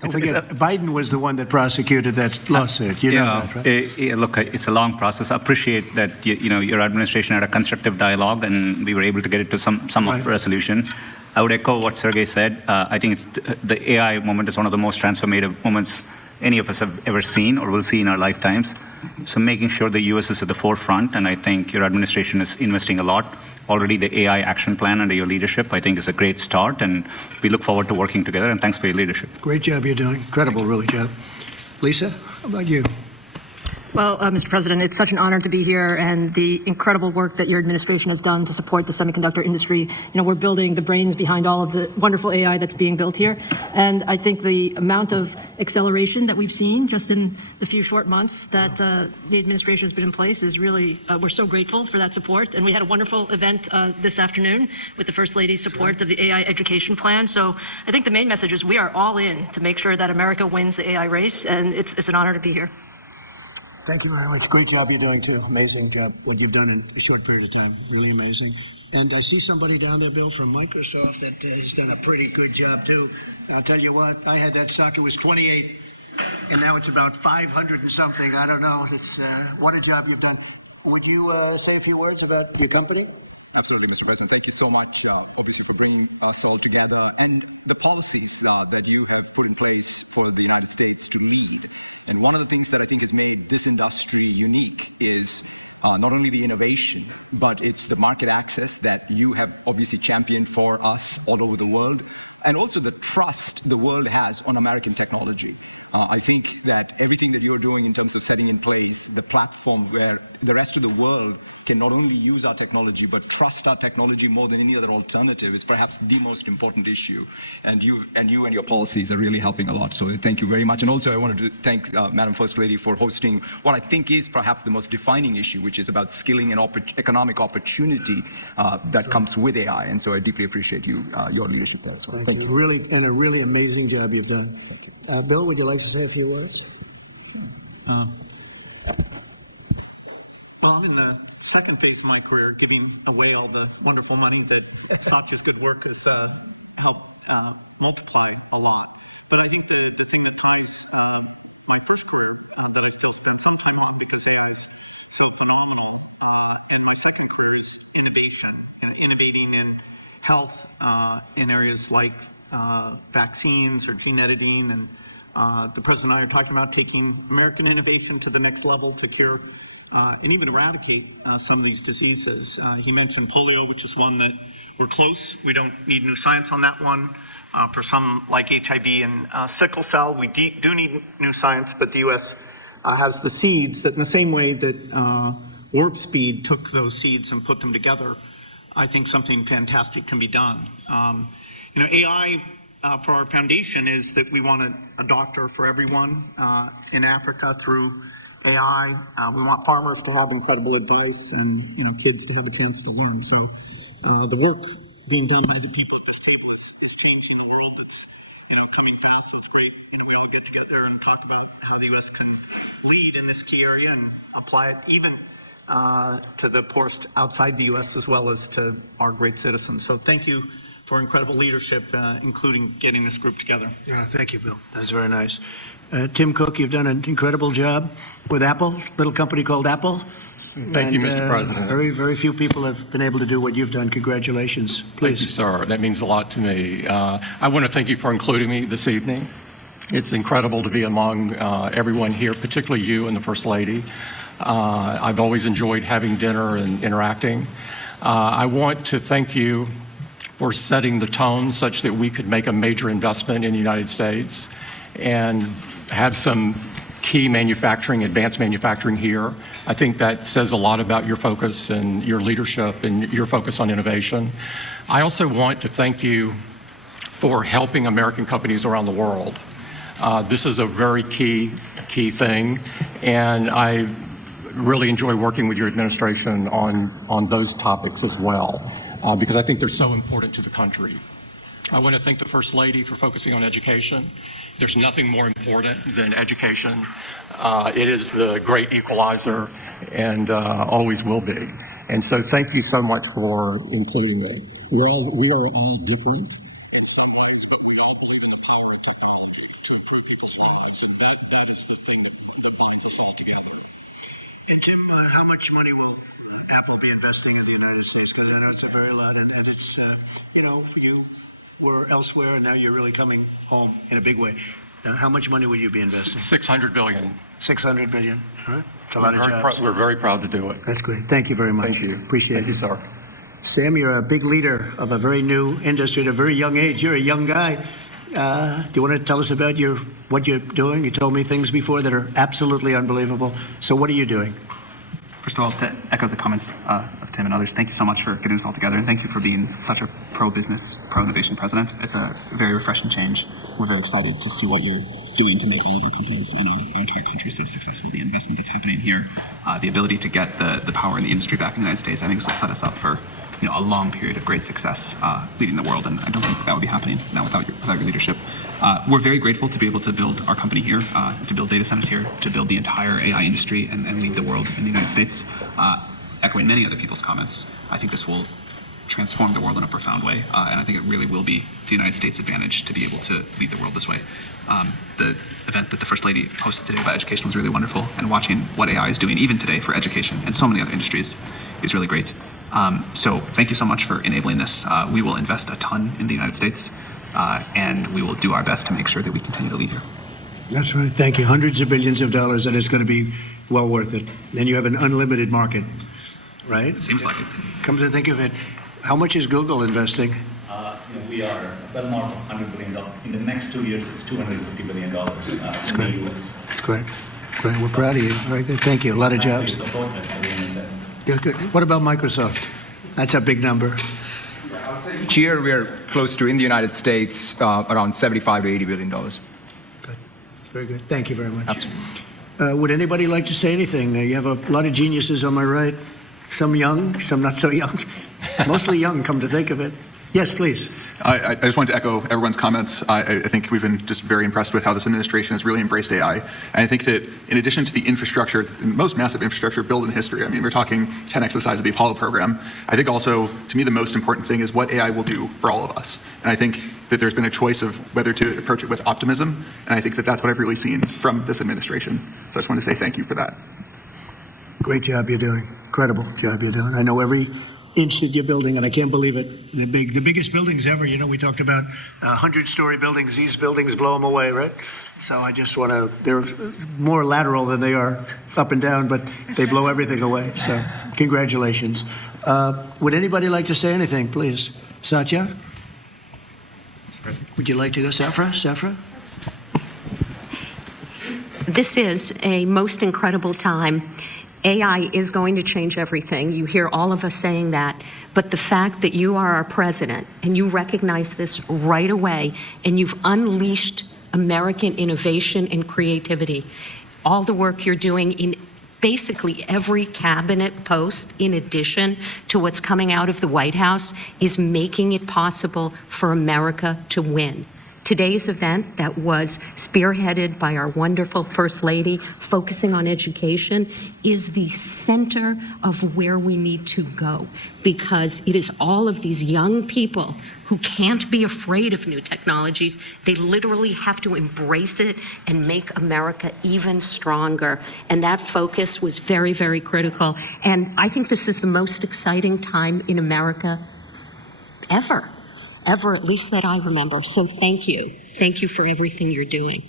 Don't forget, Biden was the one that prosecuted that lawsuit. You know that, right? Look, it's a long process. I appreciate that your administration had a constructive dialogue, and we were able to get it to some right. resolution. I would echo what Sergey said. I think the AI moment is one of the most transformative moments any of us have ever seen or will see in our lifetimes. So making sure the U.S. is at the forefront, and I think your administration is investing a lot. Already the AI action plan under your leadership, I think, is a great start, and we look forward to working together, and thanks for your leadership. Great job you're doing. Incredible, really, job. Lisa, how about you? Well, Mr. President, it's such an honor to be here, and the incredible work that your administration has done to support the semiconductor industry. We're building the brains behind all of the wonderful AI that's being built here. And I think the amount of acceleration that we've seen just in the few short months that the administration has been in place is really, we're so grateful for that support. And we had a wonderful event this afternoon with the First Lady's support of the AI education plan. So I think the main message is we are all in to make sure that America wins the AI race, and it's an honor to be here. Thank you very much. Great job you're doing, too. Amazing job, what you've done in a short period of time. Really amazing. And I see somebody down there, Bill, from Microsoft that has done a pretty good job, too. I'll tell you what, I had that stock. It was 28, and now it's about 500 and something. I don't know. It's, what a job you've done. Would you say a few words about your company? Absolutely, Mr. President. Thank you so much, obviously, for bringing us all together and the policies that you have put in place for the United States to lead. And one of the things that I think has made this industry unique is not only the innovation, but it's the market access that you have obviously championed for us all over the world, and also the trust the world has on American technology. I think that everything that you're doing in terms of setting in place the platform where the rest of the world can not only use our technology, but trust our technology more than any other alternative is perhaps the most important issue. And you and your policies are really helping a lot. So thank you very much. And also I wanted to thank Madam First Lady for hosting what I think is perhaps the most defining issue, which is about skilling and economic opportunity that comes with AI. And so I deeply appreciate your leadership there as well. Thank you. Really, and a really amazing job you've done. Thank you. Bill, would you like to say a few words? Sure. Well, I'm in the second phase of my career, giving away all the wonderful money that Satya's good work has helped multiply a lot. But I think the thing that ties my first career that I still spend some time on because AI is so phenomenal, and my second career is innovation, innovating in health in areas like vaccines or gene editing, and the President and I are talking about taking American innovation to the next level to cure and even eradicate some of these diseases. He mentioned polio, which is one that we're close. We don't need new science on that one. For some like HIV and sickle cell, we do need new science, but the U.S. Has the seeds that in the same way that Warp Speed took those seeds and put them together, I think something fantastic can be done. AI for our foundation is that we want a doctor for everyone in Africa through AI. We want farmers to have incredible advice and kids to have a chance to learn. So the work being done by the people at this table is changing the world. It's coming fast, so it's great. We all get together and talk about how the U.S. can lead in this key area and apply it even to the poorest outside the U.S. as well as to our great citizens. So thank you for incredible leadership, including getting this group together. Thank you, Bill. That's very nice. Tim Cook, you've done an incredible job with Apple, little company called Apple. Thank you, Mr. President. Very, very few people have been able to do what you've done. Congratulations. Please. Thank you, sir. That means a lot to me. I want to thank you for including me this evening. It's incredible to be among everyone here, particularly you and the First Lady. I've always enjoyed having dinner and interacting. I want to thank you for setting the tone such that we could make a major investment in the United States and have some key manufacturing, advanced manufacturing here. I think that says a lot about your focus and your leadership and your focus on innovation. I also want to thank you for helping American companies around the world. This is a very key thing, and I really enjoy working with your administration on those topics as well, because I think they're so important to the country. I want to thank the First Lady for focusing on education. There's nothing more important than education. It is the great equalizer and always will be. And so thank you so much for including me. We are all different, in some ways, but we all believe in the power of technology to improve people's lives, and that is the thing that binds us all together. And Tim, how much money will Apple be investing in the United States? Because I know it's a very lot, and it's, you were elsewhere, and now you're really coming home in a big way. How much money will you be investing? $600 billion. $600 billion. All right. It's a lot of jobs. We're very proud to do it. That's great. Thank you very much. Thank you. Appreciate it. Thank you, sir. Sam, you're a big leader of a very new industry at a very young age. You're a young guy. Do you want to tell us about what you're doing? You told me things before that are absolutely unbelievable. So what are you doing? First of all, to echo the comments of Tim and others, thank you so much for getting us all together, and thank you for being such a pro-business, pro-innovation president. It's a very refreshing change. We're very excited to see what you're doing to make all of our companies and our entire country so successful. The investment that's happening here, the ability to get the power in the industry back in the United States, I think this will set us up for a long period of great success leading the world, and I don't think that would be happening now without your leadership. We're very grateful to be able to build our company here, to build data centers here, to build the entire AI industry and lead the world in the United States. Echoing many other people's comments, I think this will transform the world in a profound way, and I think it really will be to the United States' advantage to be able to lead the world this way. The event that the First Lady hosted today about education was really wonderful, and watching what AI is doing even today for education and so many other industries is really great. So thank you so much for enabling this. We will invest a ton in the United States, and we will do our best to make sure that we continue to lead here. That's right. Thank you. Hundreds of billions of dollars, and it's going to be well worth it. Then you have an unlimited market, right? It seems like it. Come to think of it, how much is Google investing? We are well north of $100 billion. In the next 2 years, it's $250 billion in the US. That's great. Great. We're proud of you. Very good. Thank you. A lot of jobs. Yeah, good. What about Microsoft? That's a big number. Each year, we're close to, in the United States, around $75 to $80 billion. Good. Very good. Thank you very much. Absolutely. Would anybody like to say anything? You have a lot of geniuses on my right. Some young, some not so young. Mostly young, come to think of it. Yes, please. I just wanted to echo everyone's comments. I think we've been just very impressed with how this administration has really embraced AI. And I think that in addition to the infrastructure, the most massive infrastructure built in history, I mean, we're talking 10x the size of the Apollo program. I think also, to me, the most important thing is what AI will do for all of us. And I think that there's been a choice of whether to approach it with optimism. And I think that that's what I've really seen from this administration. So I just want to say thank you for that. Great job you're doing. Incredible job you're doing. I know every inch that you're building, and I can't believe it. They're big, the biggest buildings ever. We talked about 100-story buildings. These buildings blow them away, right? So I just want to, they're more lateral than they are up and down, but they blow everything away. So congratulations. Would anybody like to say anything, please? Satya? Would you like to go? Safra? This is a most incredible time. AI is going to change everything. You hear all of us saying that. But the fact that you are our president and you recognize this right away and you've unleashed American innovation and creativity, all the work you're doing in basically every cabinet post, in addition to what's coming out of the White House, is making it possible for America to win. Today's event that was spearheaded by our wonderful First Lady, focusing on education, is the center of where we need to go, because it is all of these young people who can't be afraid of new technologies. They literally have to embrace it and make America even stronger. And that focus was very, very critical. And I think this is the most exciting time in America ever, at least that I remember. So thank you. Thank you for everything you're doing.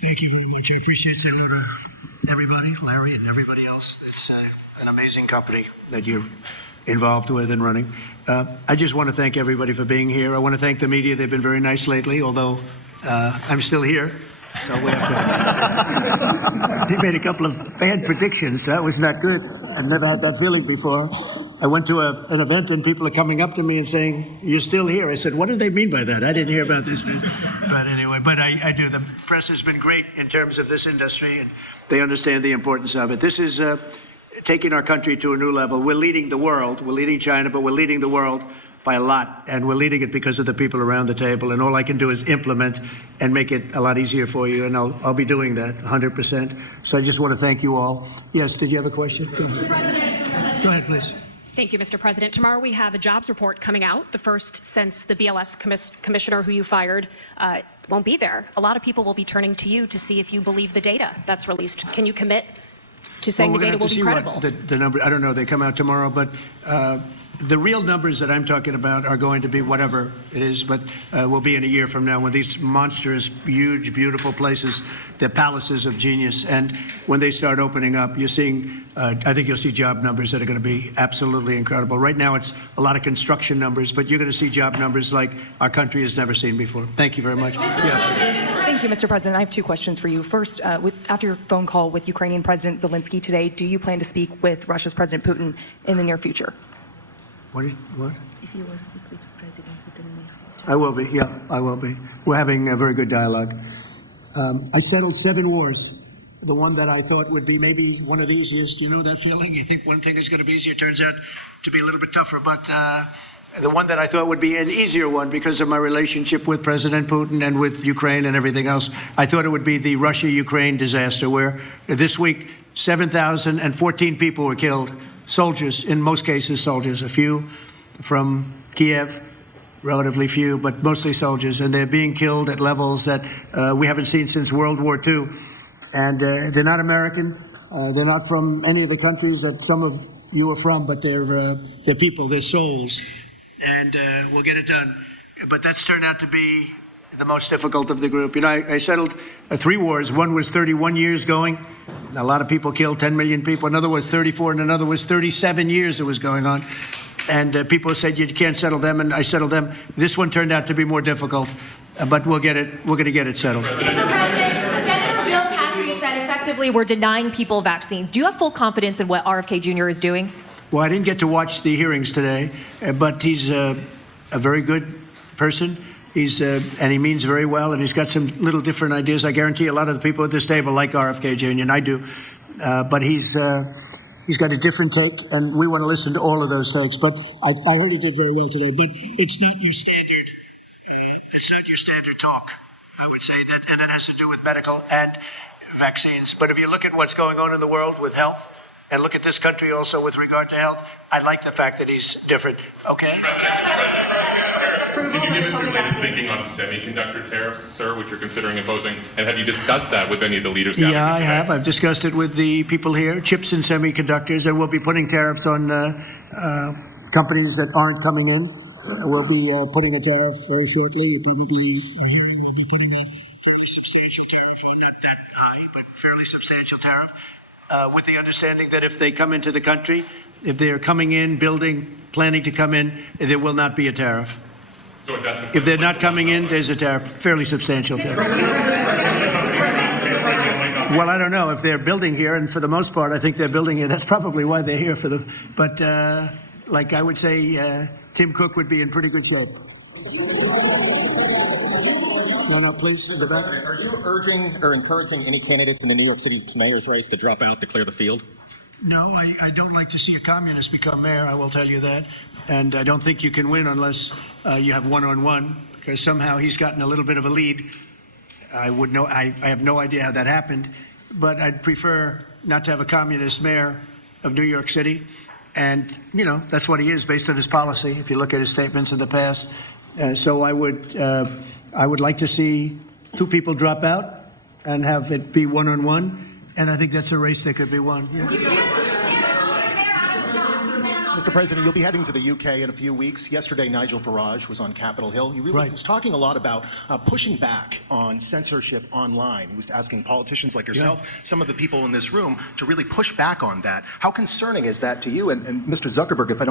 Thank you very much. I appreciate saying hello to everybody, Larry and everybody else. It's an amazing company that you're involved with and running. I just want to thank everybody for being here. I want to thank the media. They've been very nice lately, although I'm still here. So we have to. They made a couple of bad predictions. So that was not good. I've never had that feeling before. I went to an event and people are coming up to me and saying, "You're still here." I said, "What do they mean by that? I didn't hear about this." But anyway, I do. The press has been great in terms of this industry, and they understand the importance of it. This is taking our country to a new level. We're leading the world. We're leading China, but we're leading the world by a lot, and we're leading it because of the people around the table, and all I can do is implement and make it a lot easier for you, and I'll be doing that 100%. So I just want to thank you all. Yes, did you have a question? Go ahead. Go ahead, please. Thank you, Mr. President. Tomorrow we have a jobs report coming out, the first since the BLS commissioner who you fired won't be there. A lot of people will be turning to you to see if you believe the data that's released. Can you commit to saying the data will be credible? The number, I don't know, they come out tomorrow, but the real numbers that I'm talking about are going to be whatever it is, but will be in a year from now when these monstrous, huge, beautiful places, they're palaces of genius. And when they start opening up, you're seeing, I think you'll see job numbers that are going to be absolutely incredible. Right now, it's a lot of construction numbers, but you're going to see job numbers like our country has never seen before. Thank you very much. Thank you, Mr. President. I have two questions for you. First, after your phone call with Ukrainian President Zelensky today, do you plan to speak with Russia's President Putin in the near future? What? If you will speak with President Putin in the near future. I will be, yeah, I will be. We're having a very good dialogue. I settled 7 wars. The one that I thought would be maybe one of the easiest, you know that feeling? You think one thing is going to be easier, turns out to be a little bit tougher. But the one that I thought would be an easier one because of my relationship with President Putin and with Ukraine and everything else, I thought it would be the Russia-Ukraine disaster, where this week 7,014 people were killed. Soldiers, in most cases soldiers, a few from Kiev, relatively few, but mostly soldiers, and they're being killed at levels that we haven't seen since World War II. And they're not American, they're not from any of the countries that some of you are from, but they're people, they're souls, and we'll get it done. But that's turned out to be the most difficult of the group. You know, I settled 3 wars. One was 31 years going. A lot of people killed, 10 million people. Another was 34, and another was 37 years it was going on. And people said, you can't settle them, and I settled them. This one turned out to be more difficult, but we'll get it. We're going to get it settled. Mr. President, Senator Bill Cassidy said effectively we're denying people vaccines. Do you have full confidence in what RFK Jr. is doing? Well, I didn't get to watch the hearings today, but he's a very good person. And he means very well, and he's got some little different ideas. I guarantee a lot of the people at this table like RFK Jr., and I do. But he's got a different take, and we want to listen to all of those takes. But I heard he did very well today. But it's not your standard. It's not your standard talk, I would say, and that has to do with medical and vaccines. But if you look at what's going on in the world with health, and look at this country also with regard to health, I like the fact that he's different. Okay. Thinking on semiconductor tariffs, sir, which you're considering imposing, and have you discussed that with any of the leaders? Yeah, I have. I've discussed it with the people here, chips and semiconductors, and we'll be putting tariffs on companies that aren't coming in. We'll be putting a tariff very shortly. You probably are hearing we'll be putting a fairly substantial tariff on, not that high, but fairly substantial tariff, with the understanding that if they come into the country, if they're coming in, building, planning to come in, there will not be a tariff. So if they're not coming in, there's a tariff, fairly substantial tariff. Well, I don't know if they're building here, and for the most part, I think they're building here. That's probably why they're here for the. But like I would say, Tim Cook would be in pretty good shape. No, please. Mr. President, are you urging or encouraging any candidates in the New York City mayor's race to drop out to clear the field? No, I don't like to see a communist become mayor, I will tell you that. And I don't think you can win unless you have one-on-one, because somehow he's gotten a little bit of a lead. I have no idea how that happened, but I'd prefer not to have a communist mayor of New York City. And, you know, that's what he is based on his policy, if you look at his statements in the past. So I would like to see 2 people drop out and have it be one-on-one. And I think that's a race that could be won. Yeah. Mr. President, you'll be heading to the UK in a few weeks. Yesterday, Nigel Farage was on Capitol Hill. He really was talking a lot about pushing back on censorship online. He was asking politicians like yourself, some of the people in this room, to really push back on that. How concerning is that to you? And Mr. Zuckerberg, if you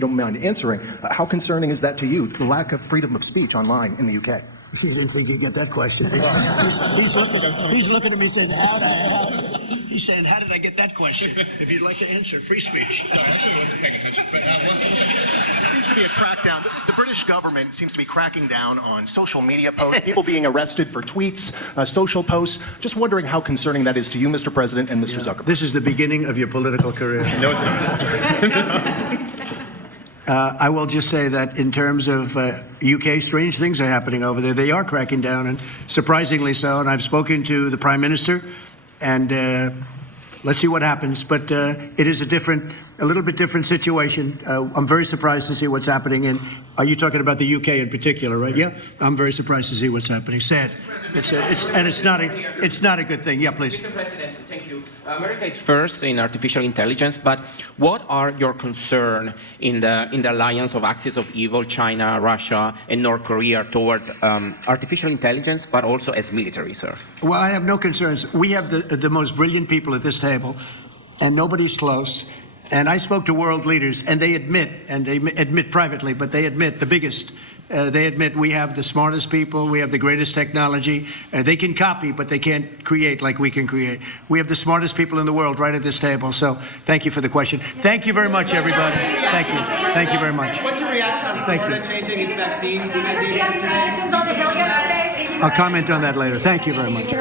don't mind answering, how concerning is that to you, the lack of freedom of speech online in the UK? You didn't think you'd get that question. He's looking at me saying, he's saying, how did I get that question? If you'd like to answer, free speech. Sorry, I actually wasn't paying attention. But there seems to be a crackdown. The British government seems to be cracking down on social media posts, people being arrested for tweets, social posts. Just wondering how concerning that is to you, Mr. President, and Mr. Zuckerberg. This is the beginning of your political career. No, it's not. I will just say that in terms of UK, strange things are happening over there. They are cracking down, and surprisingly so. And I've spoken to the Prime Minister, and let's see what happens. But it is a little bit different situation. I'm very surprised to see what's happening. And are you talking about the UK in particular, right? Yeah, I'm very surprised to see what's happening. Sad. It's not a good thing. Yeah, please. Mr. President, thank you. America is first in artificial intelligence, but what are your concerns in the alliance of axis of evil, China, Russia, and North Korea towards artificial intelligence, but also as military, sir? Well, I have no concerns. We have the most brilliant people at this table, and nobody's close. And I spoke to world leaders, and they admit privately, but they admit the biggest. They admit we have the smartest people, we have the greatest technology. They can copy, but they can't create like we can create. We have the smartest people in the world right at this table. So thank you for the question. Thank you very much, everybody. Thank you. Thank you very much. What's your reaction on Florida changing its vaccines? I'll comment on that later. Thank you very much.